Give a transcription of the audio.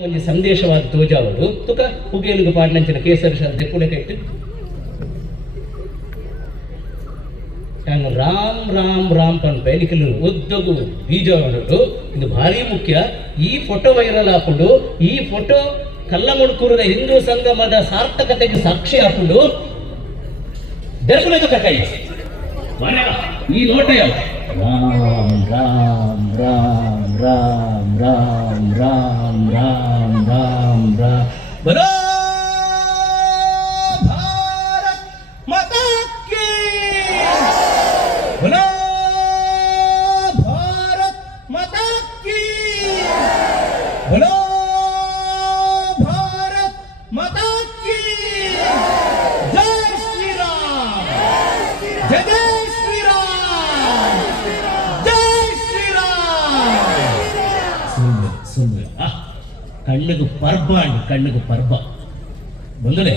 ಒಂದು ಸಂದೇಶವಾದ ತೋಜಾವಡು ತುಕ ಹುಗೇಲಿಗೆ ಪಾಡ್ನಂಚಿನ ಕೇಸರಿ ಶಾಲೆ ಕೂಡ ಕಟ್ಟಿ ರಾಮ್ ರಾಮ್ ರಾಮ್ ಪನ್ಪೆ ನಿಖಿಲು ಉದ್ದಗು ಬೀಜ ಹೊರಟು ಇದು ಭಾರಿ ಮುಖ್ಯ. ಈ ಫೋಟೋ ವೈರಲ್ ಹಾಕೊಂಡು ಈ ಫೋಟೋ ಕಲ್ಲಮುಡ್ಕೂರದ ಹಿಂದೂ ಸಂಗಮದ ಸಾರ್ಥಕತೆಗೆ ಸಾಕ್ಷಿ ಹಾಕೊಂಡು ಬೆರಕಬೇಕು ಕೈ ಈ ನೋಟ ಯಾವ ರಾಮ್ ರಾಮ್ ರಾಮ್ ರಾಮ್ ರಾಮ್ ರಾಮ್ ರಾಮ್ ರಾಮ್ ರಾಮ್ ಬರೋ ಭಾರತ್ ಮಾತಾ ಕೀ ಬರೋ ಭಾರತ್ ಮಾತಾ ಕೀ ಬರೋ ಭಾರತ್ ಮಾತಾ ಕೀ ಜೈ ಶ್ರೀರಾಮ್ ಜೈ ಕಣ್ಣಿಗೆ ಪರ್ಬ ಅಂಡ್ ಕಣ್ಣಿಗೆ ಪರ್ಬ ಬಂದಲೇ